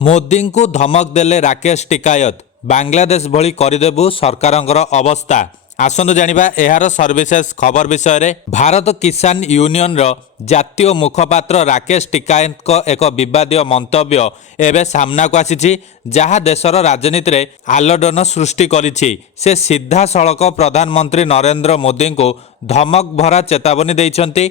मोदी को धमक देले राकेश टिकायत बांग्लादेश भली करदेबु सरकारंकर अवस्था। आसंतु जानिबा एहार सर्विसेस खबर विषय रे। भारत किसान यूनियन रो जातीय मुखपात्र राकेश टिकायत को एक विवादीय मंतव्य एवं सामना को आसी जहाँ देशर राजनीति रे आलोड़न सृष्टि करिछि। से सीधा सड़क प्रधानमंत्री नरेंद्र मोदी को धमक भरा चेतावनी देइछन्ति।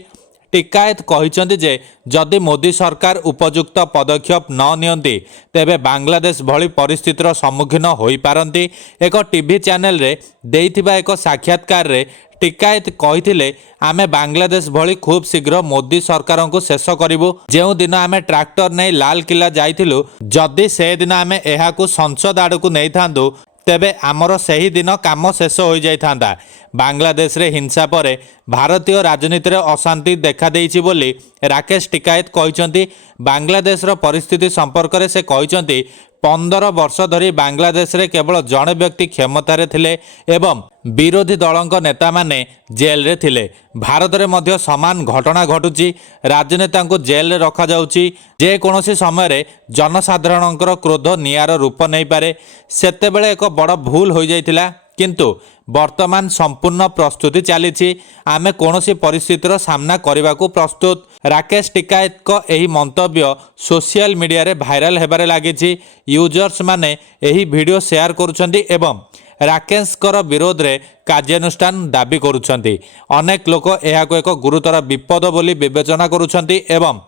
टिकायत कहिछन्ति जे जदि मोदी सरकार उपयुक्त पदक्षेप न नियंती तेबे बांग्लादेश भली परिस्थितिर सम्मुखीन होई पारंती। एक टीवी चैनल रे देइथिबा एक साक्षात्कार रे टिकायत कहिथिले आमे बांग्लादेश भली खूब शीघ्र मोदी सरकार को शेष करिवु। जेउ दिन आमे ट्रैक्टर नै लाल किला जाइथिलु जदि से दिन आमे एहाकु संसद आडकु नै थांदु तेबे आमर सही दिन काम शेष हो जाता। बांग्लादेश रे हिंसा परे भारतीय राजनीति रे अशांति देखा देइछि बोली राकेश टिकायत कहिसंती। बांग्लादेश रो परिस्थिति संपर्क रे से कहिसंती 15 वर्ष धरी बांग्लादेश रे केवल जड़े व्यक्ति क्षमतार थिले एवं विरोधी दलंक नेता माने जेल रे थिले। भारत रे मध्य समान घटना घटुची। राजनेता को जेल रे रखा जाउची। जे कोनोसी समय रे जनसाधारणंकर क्रोध नियार रूप नहीं पारे। सेतेबेले एक बड़ भूल हो जाइतिला किंतु वर्तमान संपूर्ण प्रस्तुति चली। आमे कोनोसी परिस्थितिर सामना करने को प्रस्तुत। राकेश टिकायत को एही मंतव्य सोशल मीडिया रे भाइराल हेबारे लागिछि। यूजर्स माने एही वीडियो शेयर करुछन्ति एवं राकेश कर विरोध रे कार्यानुष्ठान दाबी करुछन्ति। अनेक लोक एहाको एक गुरुतर विपद बोली विवेचना करुछन्ति एवं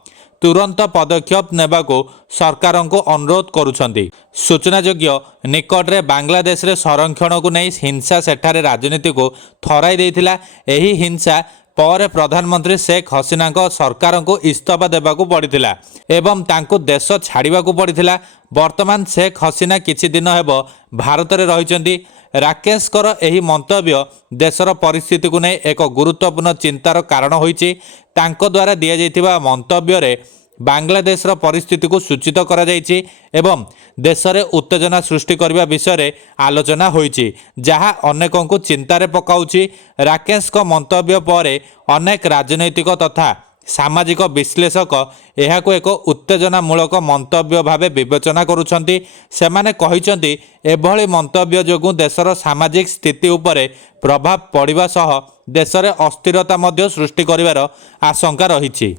तुरंत पदक्षेप नेबाको सरकार को अनुरोध करुछन्ति। सूचनायोग्य निकट रे बांग्लादेश रे संरक्षण को नहीं हिंसा सेठारे राजनीति को थराई देइथिला। एही हिंसा पर प्रधानमंत्री शेख हसीना को सरकार को इस्तीफा देबाकू पड़िथिला एवं तांको देश छाड़िबाकू पड़िथिला। वर्तमान शेख हसीना किछि दिन हेबो भारत रे रहिचंती। राकेश कर एही मंतव्य देशर परिस्थिति को नहीं एक गुरुत्वपूर्ण चिंतार कारण होइछि। तांको द्वारा दिया जाइथिबा मंतव्य रे बांग्लादेश रो परिस्थिति को सूचित करा जाइछि एवं देश रे उत्तेजना सृष्टि करबा विषय रे आलोचना होइछि जहां अनेकों को चिंतारे पकाउछि। राकेश को मंतव्य परे अनेक राजनैतिक तथा सामाजिक विश्लेषक एहाको एक उत्तेजनामूलक मंतव्य भावे विवेचना करुछन्ति। सेमाने कहिछन्ति एभली मंतव्य जोगु देशर सामाजिक स्थिति उपरे प्रभाव पड़िबा सह देश रे अस्थिरता मध्य सृष्टि करिवार आशंका रहिछि।